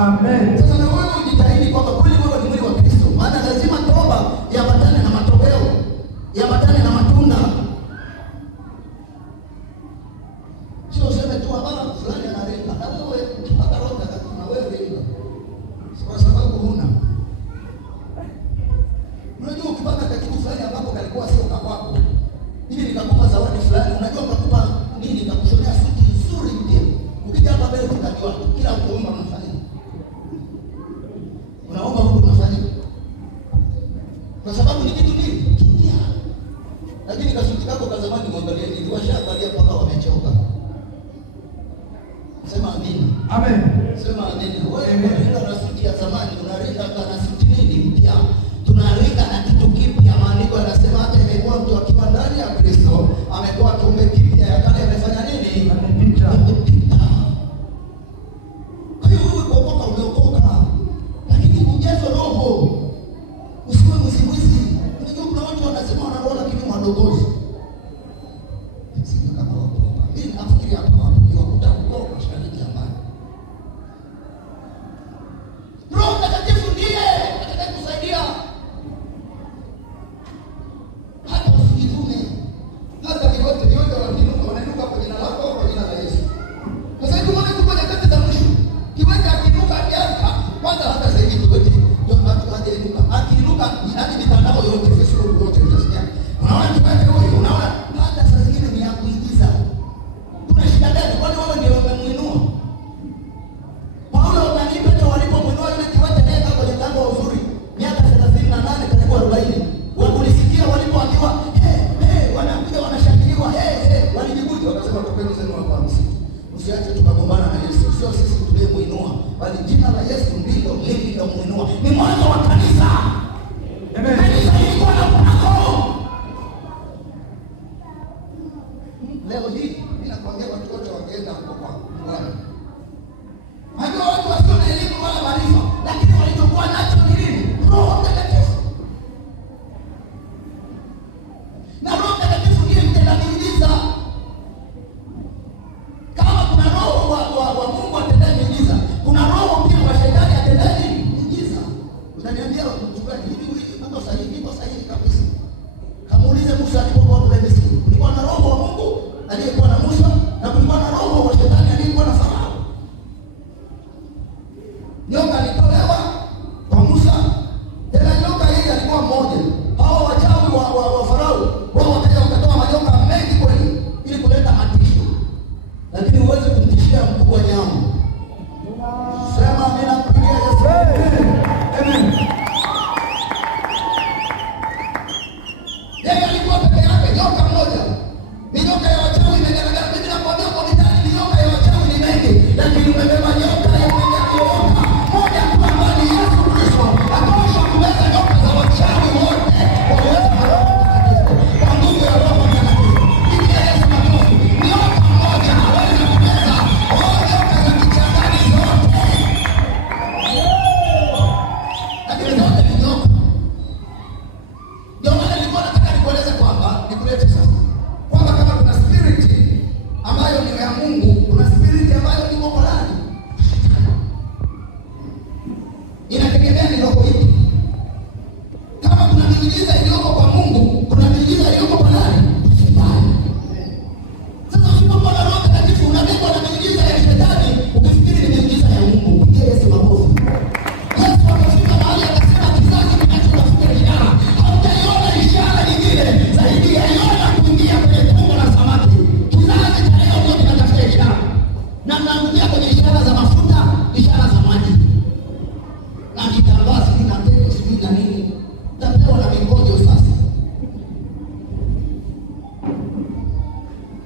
Amen.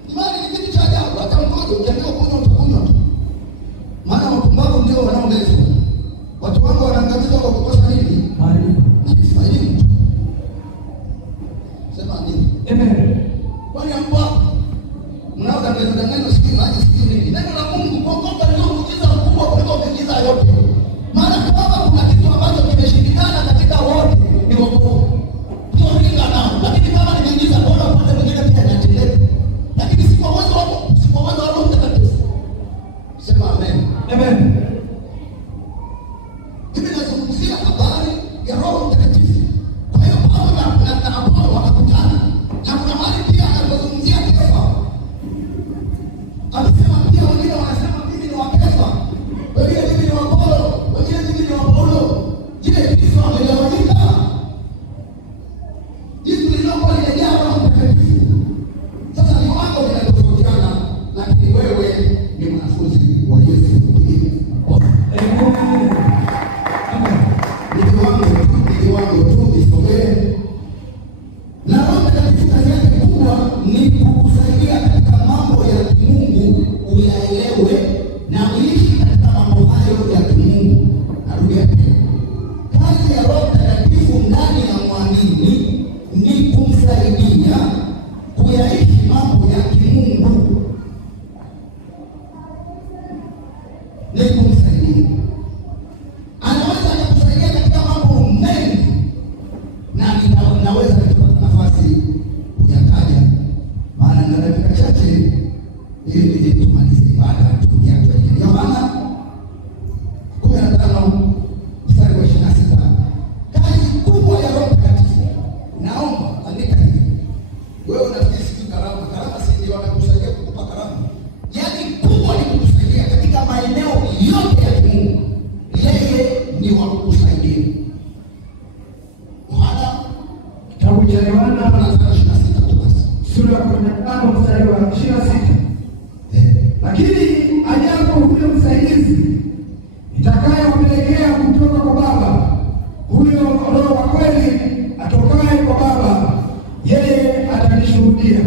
Imani ni kitu cha ajabu, hata mgonjwa ukiambiwa kunywa utakunywa tu. Maana wapumbavu ndio wanaomezwa. Watu wangu wanaangamizwa kwa kukosa nini? Elimu. Sema nini? Amen. Kwani hapo mnaodanganya sikii maji sikii nini? Neno la Mungu kuokoka ndio muujiza mkubwa kuliko miujiza yote. Maana kama kuna kitu ambacho kimeshindikana katika wote ni wokovu. Tuoringa nao. Lakini kama ni miujiza bora upande mwingine pia inatendeka. Lakini si kwa uwezo wako, si kwa uwezo wa Roho Mtakatifu. Sema amen. Amen. Mimi nazungumzia habari ya Roho Mtakatifu. Kwa hiyo Paulo na Apolo wakakutana. Na kuna mahali pia anazungumzia Kefa. Anasema pia wengine wanasema mimi ni wa Kefa. Wengine mimi ni wa Apolo. Wengine mimi ni wa Paulo. Je, Kristo amegawanyika? Jitu lililokuwa limejaa Roho Mtakatifu. Sasa ni wako vinatofautiana, lakini wewe ni mwanafunzi wa Yesu. Ndio wangu tu nisomee. Na Roho Mtakatifu kazi yake kubwa ni kukusaidia katika mambo ya kimungu uyaelewe na uishi katika mambo hayo ya kimungu. Narudia tena. Kazi ya Roho Mtakatifu ndani ya mwamini ni kumsaidia kuyaishi mambo ya kimungu. Ni kumsaidia. Anaweza kukusaidia katika mambo mengi. Na ninaweza kupata nafasi kuyataja. Maana na dakika chache ili tumalize ibada tukianza. Yohana 15 mstari wa 26. Kazi kubwa ya Roho Mtakatifu. Naomba andika hivi. Wewe unafikiri si karama si ndio wanakusaidia kukupa karama. Yaani kubwa ni kukusaidia katika maeneo yote ya Mungu. Yeye ni wa kukusaidia. Kitabu cha Yohana sura ya 15 mstari wa 26. Lakini ajapo huyo msaidizi nitakayempelekea kutoka kwa Baba, huyo Roho wa kweli atokaye kwa Baba, yeye atanishuhudia.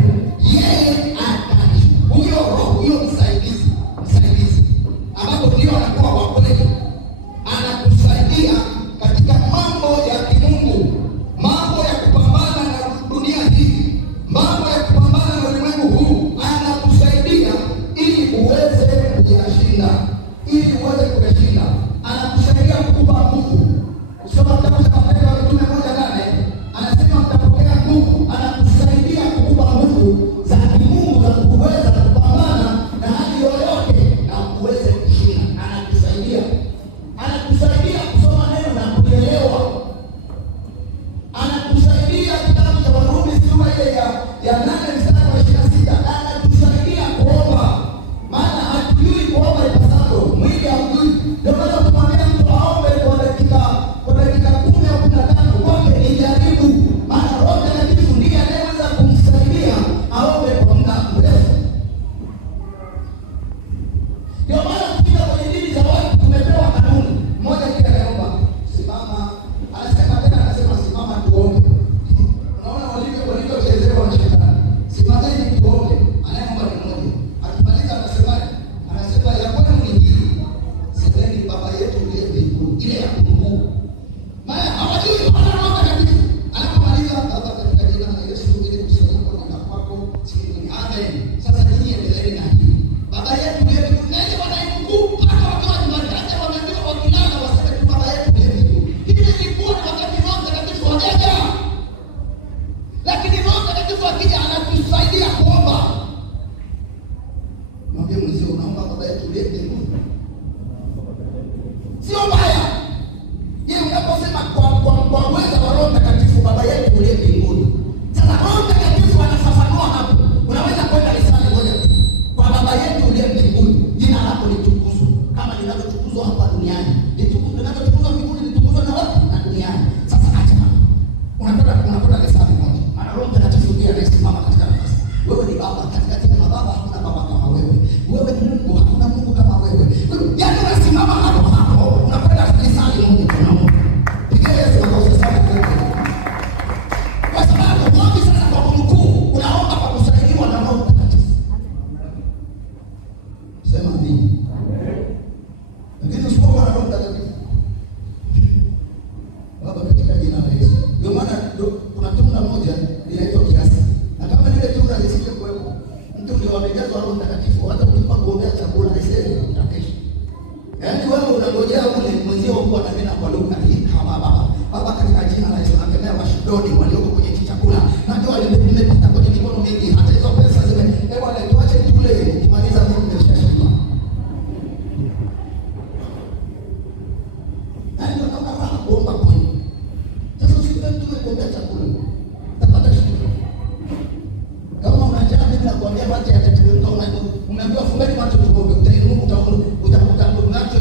Huyo Roho, huyo msaidizi ambapo ndio anakuwa wa kweli, anakusaidia katika mambo ya kimungu, mambo ya kupambana na dunia hii, mambo ya kupambana na ulimwengu huu. Anakusaidia ili uweze kuyashinda, ili uweze kuyashinda. Anakusaidia kukupa nguvu. Kusoma kitabu cha Matendo ya Mitume 1:8 anasema mtapokea nguvu. Anakusaidia kukupa nguvu za kimungu za kuweza kupambana na hali yoyote na uweze kushinda. Anakusaidia kusoma neno na kuelewa. Anakusaidia kitabu cha Warumi sura ile ya 8 mstari wa 26. Anakusaidia kuomba. Maana hatujui kuomba ipasavyo. Mwili haujui. Ndio maana kumwambia mtu aombe kwa dakika 10 au 15 kwake ni jaribu. Maana Roho Mtakatifu ndiye anayeweza kumsaidia aombe kwa muda mrefu. Ndio maana tukija kwenye dini za watu tumepewa kanuni. Mmoja kile anaomba, simama. Anasema simama tuombe. Unaona walivyochezewa na shetani. Simameni tuombe. Anayeomba ni mmoja. Akimaliza anasema ya kwenu ni hili. Semeni Baba yetu uliye mbinguni. Ile ya Mungu. Maana hawajui Bwana Roho Mtakatifu. Anapomaliza Baba katika jina la Yesu ili kusanyiko na kwako siku ni amen. Sasa nyinyi endeleeni na hili. Baba yetu uliye mbinguni. Nani Bwana Mungu hata wakiwa nyumbani hata wanajua wakilala waseme tu Baba yetu uliye mbinguni. Hili ilikuwa ni wakati Roho Mtakatifu hajaja. Lakini Roho Mtakatifu akija anatusaidia kuomba. Mwambie mzee unaomba Baba yetu uliye mbinguni. Sio mbaya. Yeye unaposema kwa uwezo wa Roho Mtakatifu Baba yetu uliye mbinguni. Sasa Roho Mtakatifu anafafanua hapo. Unaweza kwenda risali moja kwa Baba yetu uliye mbinguni. Jina lako litukuzwe kama linavyotukuzwa hapa duniani. Litukuzwe linavyotukuzwa mbinguni, litukuzwe na wapi? Na duniani. Sasa acha. Unakwenda risali moja. Maana Roho Mtakatifu ndiye anayesimama katika nafasi. Wewe ni baba, katikati ya mababa hakuna baba kama wewe. Wewe ni Mungu, hakuna Mungu kama wewe. Sema amina. Lakini usipokuwa na Roho Mtakatifu, Baba, katika jina la Yesu. Ndio maana kuna tunda moja linaitwa kiasi. Na kama lile tunda lisije kuwepo, mtu ndio amejazwa Roho Mtakatifu, hata ukimpa kuombea chakula iseme unakesha. Yaani wewe unangojea ule mwenzio huko ananena kwa lugha hii kama Baba katika jina la Yesu nakemea washidoni walioko kwenye chakula. Na ndio wale mmepita kwenye mikono mingi, hata hizo pesa zime wale tuache tule kimaliza mimi nimeshashiba. Ndio kama kuomba kwenu. Sasa usipe tu kuombea chakula. Tapata shida. Kama unajaa mimi nakwambia wacha yatatirika umeambiwa fungeni macho tuombe. Utakuta nacho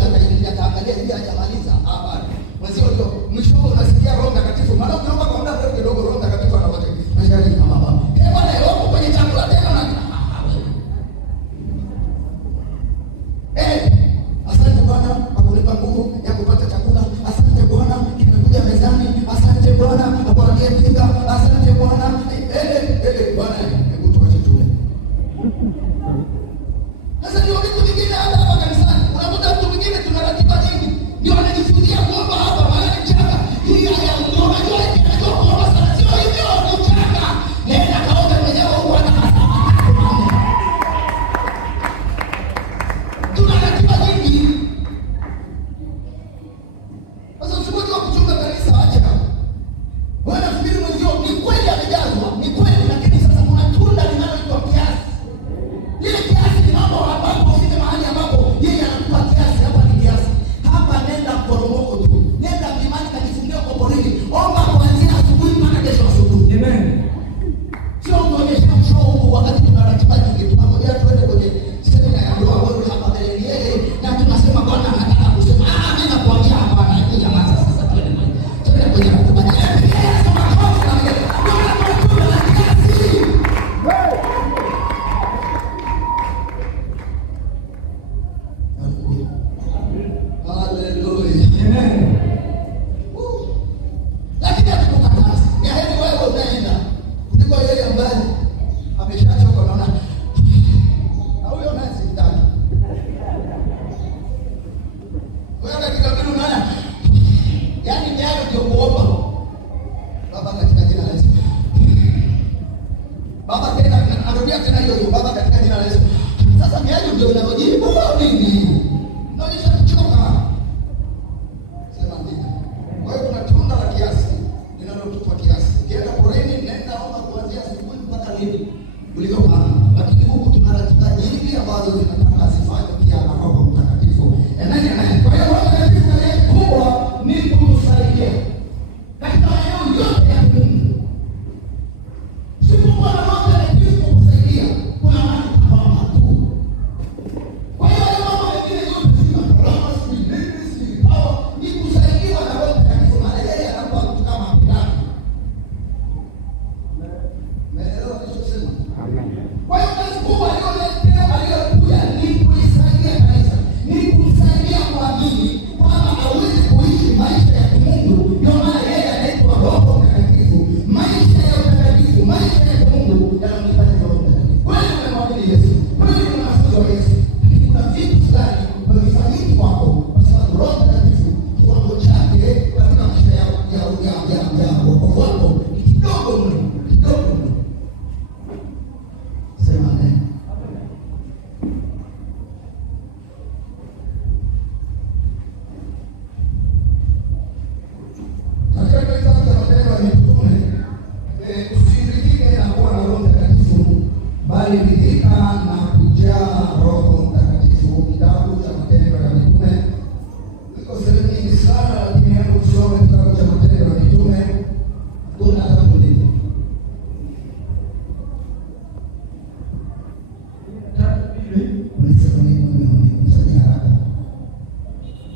ataangalia ili hajamaliza. Hapana. Mwenzio ndio mwisho unasikia Roho Mtakatifu. Maana unaomba kwa muda mrefu kidogo Roho Mtakatifu anawacha. Angalia kama baba. Bwana yuko kwenye chakula tena na asante Bwana kwa kunipa nguvu ya kupata chakula. Asante Bwana kimekuja mezani. Asante Bwana kwa aliyefika. Asante Bwana. Bwana hebu tuache tule. Sasa ndio vitu vingine hapa kanisani. Unakuta mtu mwingine tuna ratiba nyingi. Ndio anajifunzia kuomba hapa maana ni changa. Hii haya kuomba yote ndio kuomba sana sio hivyo ni changa. Nenda kaombe mwenyewe huko ana. Tuna ratiba nyingi. Sasa usipoje kuchunga kanisa acha. Bwana fikiri mwenzio ni kweli amejazwa. Ni kweli lakini sasa kuna tunda linaloitwa kiasi. Ile kiasi ni mambo ambapo ufike mahali ambapo yeye anakupa kiasi hapa ni kiasi. Hapa nenda poromoko tu. Nenda mlimani kajifungia kwa porini. Omba kuanzia asubuhi mpaka kesho asubuhi. Amen. Sio kuonyesha mshow wakati tuna ratiba nyingi. Tunangojea tuende kwenye semina ya ndoa wewe hapa mbele yeye na tunasema Bwana anataka kusema mimi nakuambia hapa na jamaa sasa twende kwenye ratiba nyingi.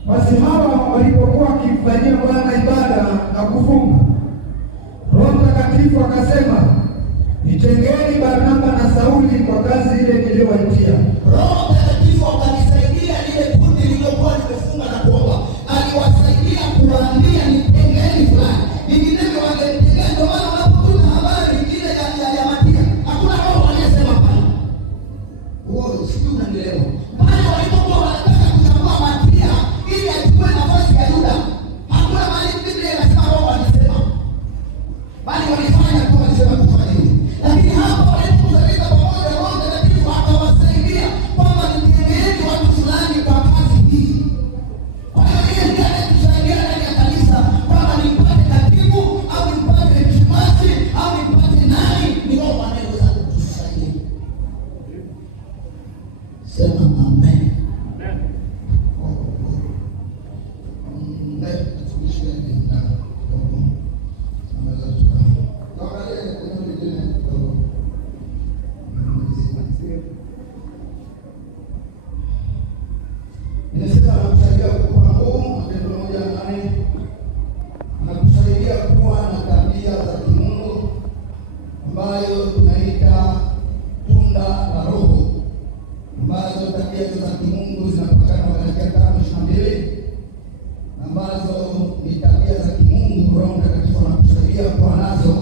Basi hawa walipokuwa wakimfanyia Bwana ibada na kufunga, Roho Mtakatifu akasema, nitengeni Barnaba na Sauli kwa kazi ile niliyowaitia. Roho Mtakatifu akanisaidia ile kundi lililokuwa limefunga na kuomba. Aliwasaidia kuwaambia nitengeni fulani. Vinginevyo wangemtengea. Ndio maana unapokuta habari ile ya Matia, hakuna roho aliyesema pale. Wewe sijui unanielewa. Pale Sema amen. Nimesema anakusaidia kuwa huu Matendo 1:8, anakusaidia kuwa na tabia za kimungu ambayo tunaita tunda la Roho, ambazo tabia za kimungu zinapatikana katika 5:22, ambazo ni tabia za kimungu. Roho Mtakatifu anakusaidia kuwa nazo.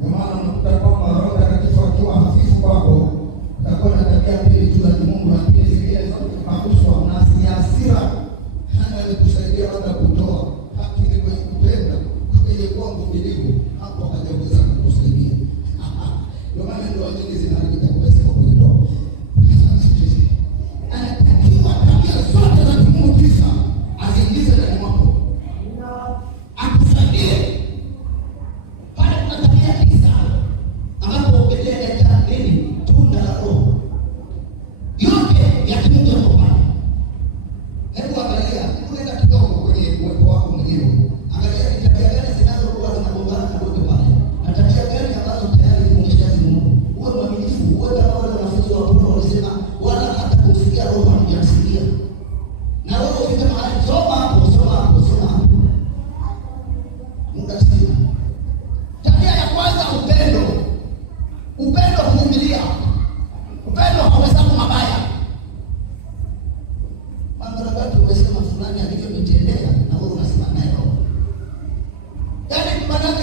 Kwa maana unakuta kwamba Roho Mtakatifu akiwa hafifu kwako, utakuwa na tabia mbili tu za kimungu, lakini zingine zote makuswa na hasira. Hana kusaidia labda kutoa haki ni kwenye kupenda, kwenye kuwa mvumilivu, hapo hajaweza kukusaidia. Ndio maana ndoa nyingi zinaharibika kwa kwenye ndoa. Anatakiwa tabia zote za kimungu tisa aziingize ndani mwako. Akusaidie. Pale kuna tabia tisa ambapo ukielekea nini? Tunda la Roho. Yote ya kimungu yako pale. Hebu angalia, unaenda kidogo kwenye uwepo wako mwenyewe. Angalia ni tabia gani zinazokuwa zinagongana na wewe pale. Na tabia gani ambazo tayari umeshazi Mungu. Uwe mwaminifu, uwe kama wale wanafunzi wa Paulo walisema wala hata kumsikia Roho hajasikia. Na wewe ufike mahali soma hapo. Muda sio. Tabia ya kwanza upendo. Upendo huvumilia. Upendo hauhesabu mabaya. Mara ngapi umesema fulani alivyonitendea na wewe unasema naye roho. Yaani manake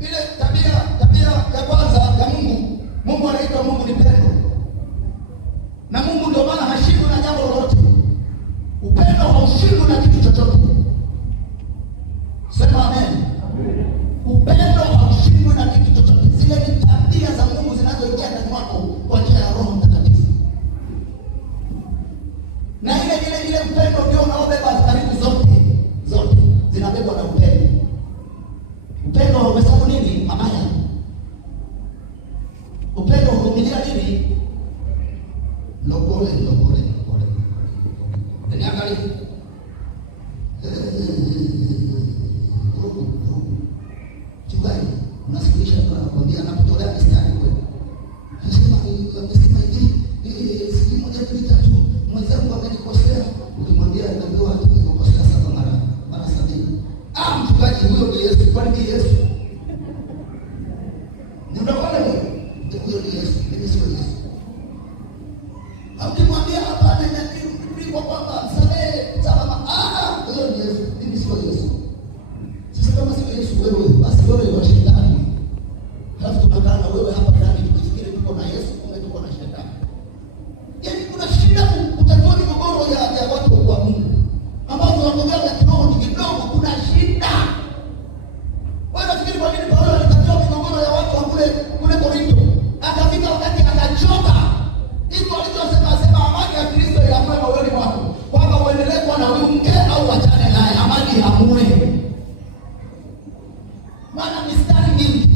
ile tabia ya kwanza ya Mungu. Mungu anaitwa Mungu ni pendo. Na Mungu ndio maana hashindwi na jambo lolote. Upendo haushindwi na kitu chochote. Sema amen. Upendo haushindwi na kitu chochote. Zile ni tabia za Mungu zinazoingia ndani mwako kwa njia ya Roho Mtakatifu. Na ile upendo ndio unaobeba karibu zote zinabebwa na upendo. Upendo hauhesabu nini? Mabaya. Upendo huvumilia nini? Lokole. Niangalie. Chungaji, unasikilisha kwa kuambia anapotolea mistari kweli. Anasema hivi, siku moja mbili tatu mwenzangu amenikosea, ukimwambia ndio hata nikosea 7 mara 70. Mchungaji huyo ni Yesu, kwani ni Yesu? Ndio wale huyo ni Yesu, mimi sio Yesu. Ukimwambia hapa ndio kwamba msamehe salama, huyo ni Yesu, mimi sio Yesu. Sasa kama sio Yesu wewe, basi wewe wa shetani. Halafu tunakana wewe hapa ndani tukifikiri tuko na Yesu, kumbe tuko na shetani. Yaani kuna shida kutatua migogoro ya watu kwa Mungu. Ambao wanaongea na kiroho ni kidogo, kuna shida. Wewe unafikiri kwa nini Paulo alitatua migogoro ya watu kule Korinto? Akafika wakati akachoka. Hivyo alichosema amani ya Kristo iamue moyoni mwako. Kwamba uendelee kuwa na huyu mke au wachane naye, amani iamue. Maana mistari mingi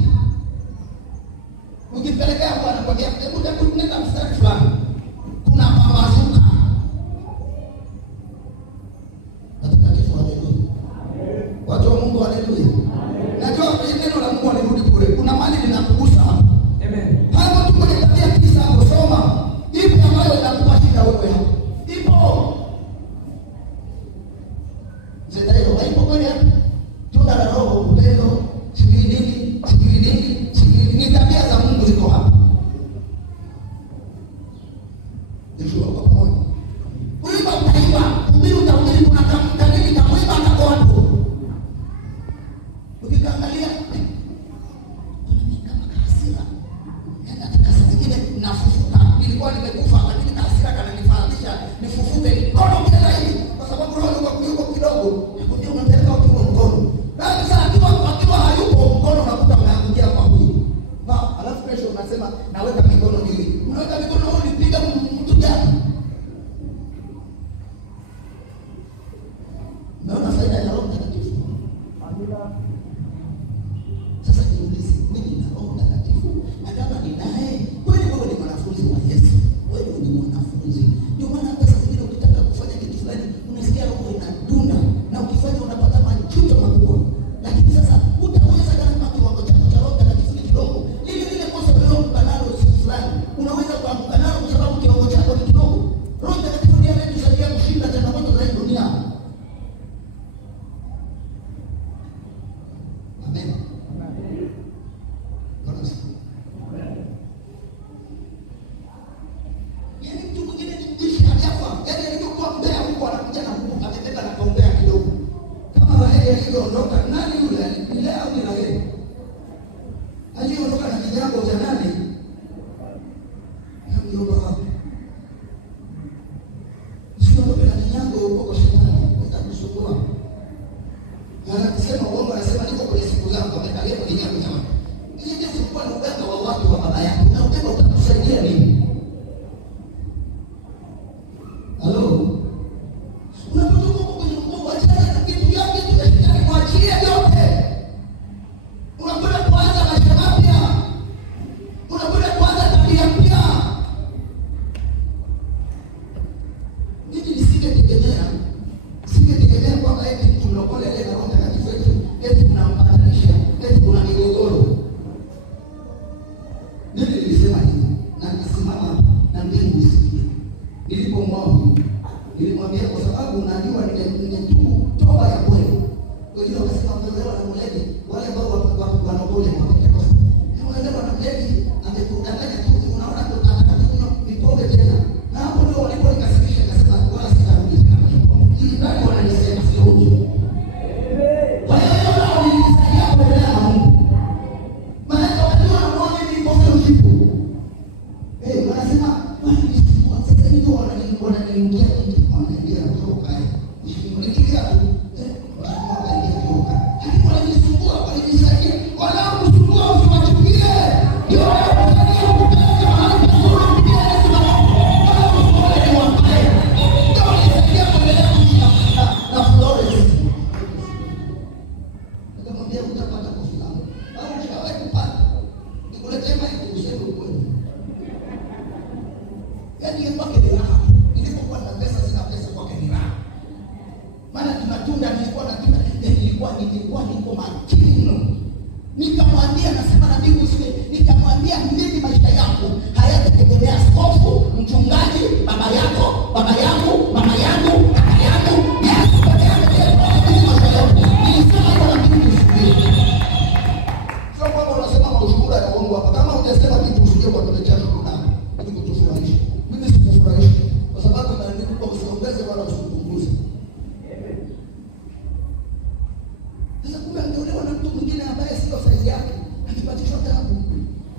ukipelekea kwa anakwambia hebu nenda mstari fulani kuna mamazuka. Watakatifu haleluya. Watu wa Mungu haleluya. Najua neno la Mungu alirudi kule. Kuna mali linakugusa hapa. Amen. Hapo tu kwenye tabia tisa hapo soma. Ipo ambayo inakupa shida wewe hapo. Ipo. Zeta hiyo haipo kweli hapo. Tunda la Roho, upendo, sijui nini. Ni tabia za Mungu ziko hapa. Ndio kwa pamoja. Kuimba utaimba, kuhubiri utahubiri, kuna kanini kamwimba kako hapo. Ukiangalia kama hasira. Nataka saa nyingine nafufuka. Nilikuwa nimekufa lakini hasira kananifahamisha nifufuke mkono kila hivi kwa sababu roho yuko kidogo. Ndio unataka ukiwa mkono. Na sasa akiwa hayupo mkono unakuta unaangukia kwa huyu. Alafu kesho unasema naweka mikono hivi. Unaweka mikono hivi piga mtu gani? Nilipomwona nilimwambia kwa sababu unajua nimetubu toba ya kweli. Wengine wakasema mmeelewa na mlezi wale ambao wanaogoja kwa Pentecost. Unaelewa na mlezi angekudanganya tu unaona tunataka nipombe tena. Na hapo ndio walipo nikasikia akasema wala sitarudi tena. Ili nani wananisema sirudi. Kwa hiyo wao nilisaidia kuendelea na Mungu. Maana wakati wanaona mimi pombe usiku. Wanasema sasa ndio wananiingia wanaingia kutoka hai. Nikiingia tu nikamwambia, nasema na Biblia usiwe, nikamwambia mimi maisha yangu hayatategemea askofu, mchungaji, baba yako, baba yangu, mama yangu, kaka yangu, Yesu baba yangu, maisha yangu. Nilisema kwa Biblia usiwe. Sio kwamba unasema maushuhuda ya uongo hapa. Kama hujasema kitu usikie kwa kile chako kuna ili kutufurahisha. Mimi sikufurahisha kwa sababu naamini kwa usiongeze wala usipunguze. Sasa kumbe angeolewa na mtu mwingine ambaye sio saizi yake, akipatishwa tabu.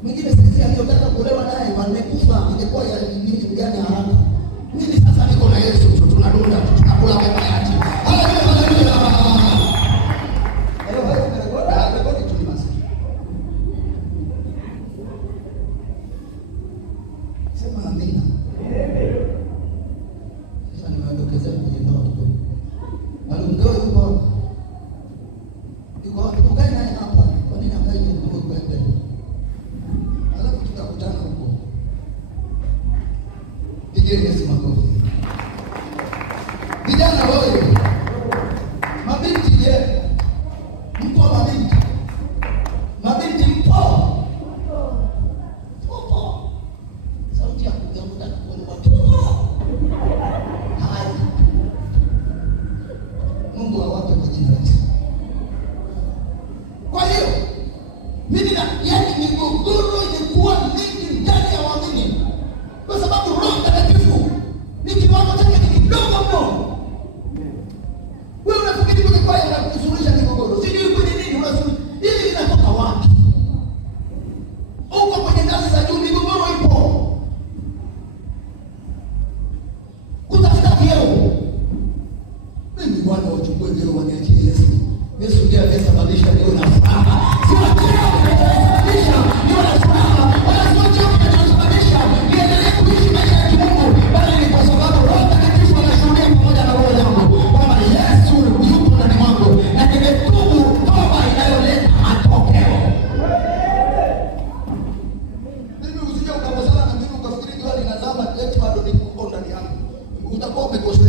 Mwingine saizi aliyotaka kuolewa naye wamekufa, ingekuwa ya nini gani haraka. Mimi sasa niko na Yesu, tunadunda, tunakula mema yake. Haleluya. Rekodi tu basi. Sema amina. Sasa nimeondokezea kwenye ndoa tu. Bado ndoa yuko tukutane naye hapa. Kwa nini ambaye ni mkuu kwenda? Alafu tutakutana huko. Pigeni Yesu makofi. Vijana wewe. Mabinti je? Mpo mabinti? Mabinti mpo? Mpo. Sauti ya kugamuda kwa watu. Hai. Mungu awape kwa jina la Yesu. Kwa hiyo mimi na migogoro ilikuwa mingi ndani ya waamini, kwa sababu Roho Mtakatifu ni kiwango chake ni kidogo mno. Wewe unafikiri kwa kwaya na kusuluhisha migogoro, sijui kwa nini unasuluhisha ili inatoka wapi? Uko kwenye ngazi za juu, migogoro ipo. Kutafuta vyeo. Mimi Bwana wachukue vyeo waniachie Yesu. Yesu ndiye aliyesababisha leo na furaha. Sio cheo kinachosababisha leo na furaha. Wala sio cheo kinachosababisha niendelee kuishi maisha ya Mungu. Bali ni kwa sababu Roho Mtakatifu anashuhudia pamoja na roho yangu kwamba Yesu yupo ndani mwangu na nimetubu toba inayoleta matokeo. Mimi usije ukakosana na mimi ukafikiri jua linazama eti bado niko ndani yangu. Utakuwa umekosea.